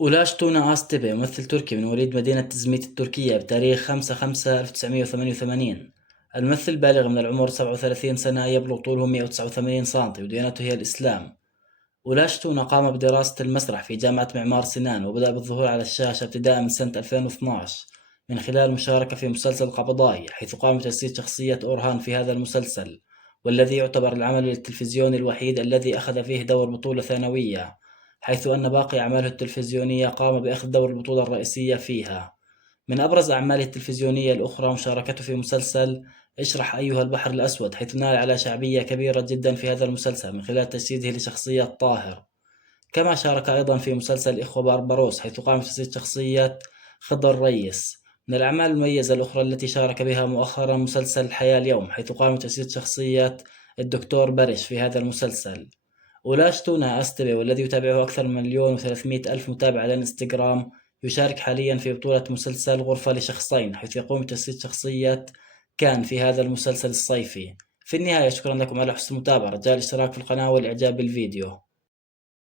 أولاش تونا آستبي ممثل تركي من مواليد مدينة إزميت التركية بتاريخ 5/5/1988. الممثل بالغ من العمر 37 سنة، يبلغ طوله 189 سنتي، وديانته هي الإسلام. أولاش تونا قام بدراسة المسرح في جامعة معمار سنان، وبدأ بالظهور على الشاشة ابتداء من سنة 2012 من خلال المشاركة في مسلسل قبضاي، حيث قام بتجسيد شخصية أورهان في هذا المسلسل، والذي يعتبر العمل التلفزيوني الوحيد الذي أخذ فيه دور بطولة ثانوية، حيث أن باقي أعماله التلفزيونية قام بأخذ دور البطولة الرئيسية فيها. من أبرز أعماله التلفزيونية الأخرى مشاركته في مسلسل اشرح أيها البحر الأسود، حيث نال على شعبية كبيرة جدا في هذا المسلسل من خلال تجسيده لشخصية طاهر. كما شارك أيضا في مسلسل إخوة بارباروس، حيث قام بتجسيد شخصية خضر ريس. من الأعمال المميزة الأخرى التي شارك بها مؤخرا مسلسل الحياة اليوم، حيث قام بتجسيد شخصية الدكتور برش في هذا المسلسل. ولاش تونا أستبي، والذي يتابعه أكثر من 1,300,000 متابع على الانستغرام، يشارك حاليا في بطولة مسلسل غرفة لشخصين، حيث يقوم بتجسيد شخصية كان في هذا المسلسل الصيفي. في النهاية شكرا لكم على حسن المتابعة، رجاء الاشتراك في القناة والإعجاب بالفيديو.